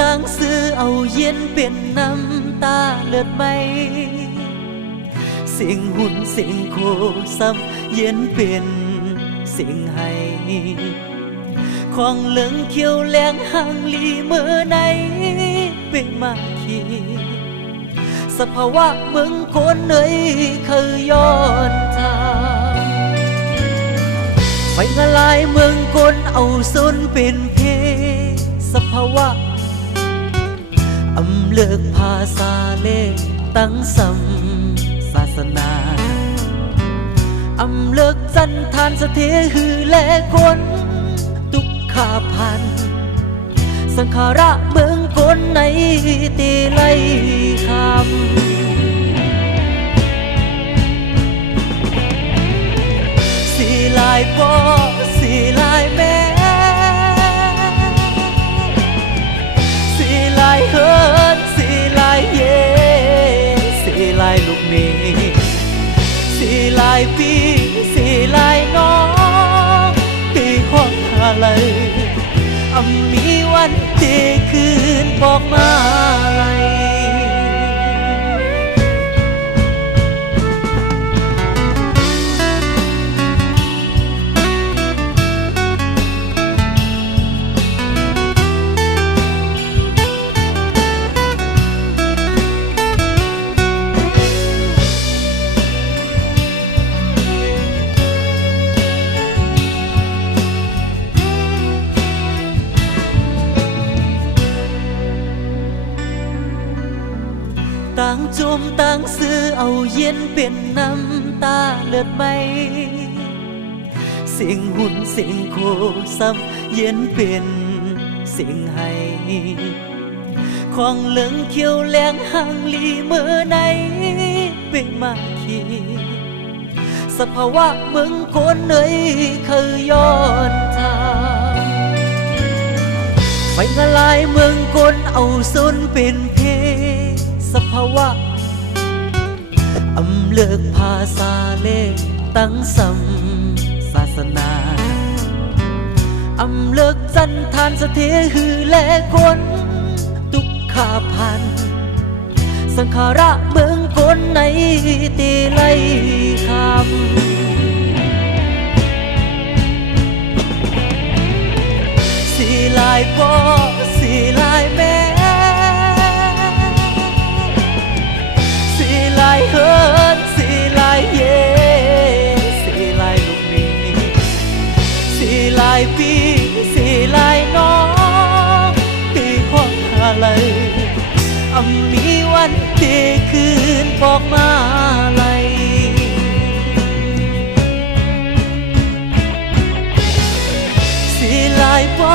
ต่างซื้อเอาเย็นเป็นน้ำตาเลือดไหมเสียงหุ่นเสียงโคซับเย็นเป็นเสียงไห้ของเหลืองเขียวแหลงห่างลีเมื่อไหนเป็นมาขีสภาวะเมืองคนเอ่ยเคยย้อนทางไฟงลายเมืองคนเอาสุนเป็นเพสภาวะอำเลิกภาษาเล่ตั้งสัมศาสนาอำเลิกจันทานสะเทหือและคนทุกขาพันสังขาระเมืองคนในตีไลคำสีลายพ่อสีลายแม่สีลายเฮินสีลายเย่สีลายลูกเมฆสีลายพี่สีลายน้องปีห้องอะไรมีวันที่คืนบอกมาลัยต่างจมต่างซื้อเอาเย็นเป็นน้ำตาเลือดไหมเสียงหุ่นเสียงโคซับเย็นเป็นเสียงไห้ของเหลืองเขียวแหลงห่างลีเมื่อไหนเป็นมาขีสภาวะเมืองคนเอ่ยเคยย้อนทางไฟงลายเมืองคนเอาสุนเป็นเพสภาวะอำเลิกภาษาเล่ตั้งสัมศาสนาอำเลิกจันทานสะเทหือและคนทุกขาพันสังขาระเมืองคนในตีไลคำสีลายพ่อสีลายแม่สีลายเฮินสีลายเย่สีลายลูกเมฆสีลายพี่สีลายน้องปีห้องอะไรมีวันที่คืนบอกมาลัยสีลายพ่อ